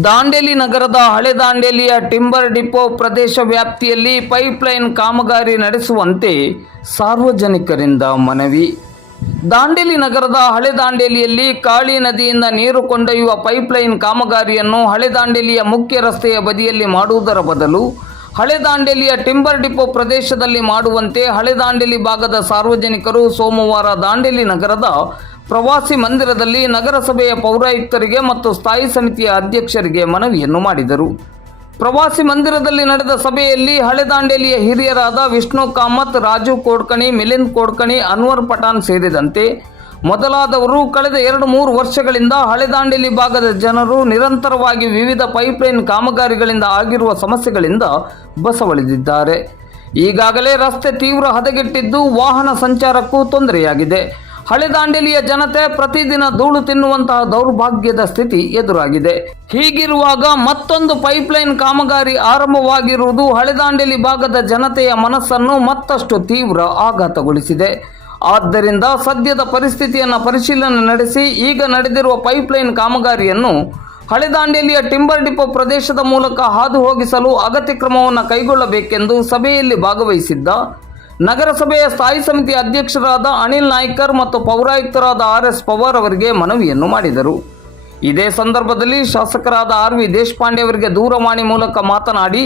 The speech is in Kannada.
ದಾಂಡೇಲಿ ನಗರದ ಹಳೆ ದಾಂಡೇಲಿಯ ಟಿಂಬರ್ ಡಿಪೋ ಪ್ರದೇಶ ವ್ಯಾಪ್ತಿಯಲ್ಲಿ ಪೈಪ್ಲೈನ್ ಕಾಮಗಾರಿ ನಡೆಸುವಂತೆ ಸಾರ್ವಜನಿಕರಿಂದ ಮನವಿ. ದಾಂಡೇಲಿ ನಗರದ ಹಳೆ ದಾಂಡೇಲಿಯಲ್ಲಿ ಕಾಳಿ ನದಿಯಿಂದ ನೀರು ಕೊಂಡೊಯ್ಯುವ ಪೈಪ್ಲೈನ್ ಕಾಮಗಾರಿಯನ್ನು ಹಳೆ ದಾಂಡೇಲಿಯ ಮುಖ್ಯ ರಸ್ತೆಯ ಬದಿಯಲ್ಲಿ ಮಾಡುವುದರ ಬದಲು ಹಳೆ ದಾಂಡೇಲಿಯ ಟಿಂಬರ್ ಡಿಪೋ ಪ್ರದೇಶದಲ್ಲಿ ಮಾಡುವಂತೆ ಹಳೆ ದಾಂಡೇಲಿ ಭಾಗದ ಸಾರ್ವಜನಿಕರು ಸೋಮವಾರ ದಾಂಡೇಲಿ ನಗರದ ಪ್ರವಾಸಿ ಮಂದಿರದಲ್ಲಿ ನಗರಸಭೆಯ ಪೌರಾಯುಕ್ತರಿಗೆ ಮತ್ತು ಸ್ಥಾಯಿ ಸಮಿತಿಯ ಅಧ್ಯಕ್ಷರಿಗೆ ಮನವಿಯನ್ನು ಮಾಡಿದರು. ಪ್ರವಾಸಿ ಮಂದಿರದಲ್ಲಿ ನಡೆದ ಸಭೆಯಲ್ಲಿ ಹಳೆ ದಾಂಡೇಲಿಯ ಹಿರಿಯರಾದ ವಿಷ್ಣು ಕಾಮತ್, ರಾಜು ಕೋಡ್ಕಣಿ, ಮಿಲಿಂದ್ ಕೋಡ್ಕಣಿ, ಅನ್ವರ್ ಪಠಾಣ್ ಸೇರಿದಂತೆ ಮೊದಲಾದವರು ಕಳೆದ 2-3 ವರ್ಷಗಳಿಂದ ಹಳೆ ದಾಂಡೇಲಿ ಭಾಗದ ಜನರು ನಿರಂತರವಾಗಿ ವಿವಿಧ ಪೈಪ್ಲೈನ್ ಕಾಮಗಾರಿಗಳಿಂದ ಆಗಿರುವ ಸಮಸ್ಯೆಗಳಿಂದ ಬಸವಳಿದಿದ್ದಾರೆ. ಈಗಾಗಲೇ ರಸ್ತೆ ತೀವ್ರ ಹದಗೆಟ್ಟಿದ್ದು ವಾಹನ ಸಂಚಾರಕ್ಕೂ ತೊಂದರೆಯಾಗಿದೆ. ಹಳೆ ದಾಂಡೇಲಿಯ ಜನತೆ ಪ್ರತಿದಿನ ಧೂಳು ತಿನ್ನುವಂತಹ ದೌರ್ಭಾಗ್ಯದ ಸ್ಥಿತಿ ಎದುರಾಗಿದೆ. ಹೀಗಿರುವಾಗ ಮತ್ತೊಂದು ಪೈಪ್ಲೈನ್ ಕಾಮಗಾರಿ ಆರಂಭವಾಗಿರುವುದು ಹಳೆ ದಾಂಡೇಲಿ ಭಾಗದ ಜನತೆಯ ಮನಸ್ಸನ್ನು ಮತ್ತಷ್ಟು ತೀವ್ರ ಆಘಾತಗೊಳಿಸಿದೆ. ಆದ್ದರಿಂದ ಸದ್ಯದ ಪರಿಸ್ಥಿತಿಯನ್ನು ಪರಿಶೀಲನೆ ನಡೆಸಿ ಈಗ ನಡೆದಿರುವ ಪೈಪ್ಲೈನ್ ಕಾಮಗಾರಿಯನ್ನು ಹಳೆ ದಾಂಡೇಲಿಯ ಟಿಂಬರ್ ಡಿಪೋ ಪ್ರದೇಶದ ಮೂಲಕ ಹಾದು ಹೋಗಿಸಲು ಅಗತ್ಯ ಕ್ರಮವನ್ನು ಕೈಗೊಳ್ಳಬೇಕೆಂದು ಸಭೆಯಲ್ಲಿ ಭಾಗವಹಿಸಿದ್ದ ನಗರಸಭೆಯ ಸ್ಥಾಯಿ ಸಮಿತಿ ಅಧ್ಯಕ್ಷರಾದ ಅನಿಲ್ ನಾಯ್ಕರ್ ಮತ್ತು ಪೌರಾಯುಕ್ತರಾದ RS ಪವಾರ್ ಅವರಿಗೆ ಮನವಿಯನ್ನು ಮಾಡಿದರು. ಇದೇ ಸಂದರ್ಭದಲ್ಲಿ ಶಾಸಕರಾದ RV ದೇಶಪಾಂಡೆ ಅವರಿಗೆ ದೂರವಾಣಿ ಮೂಲಕ ಮಾತನಾಡಿ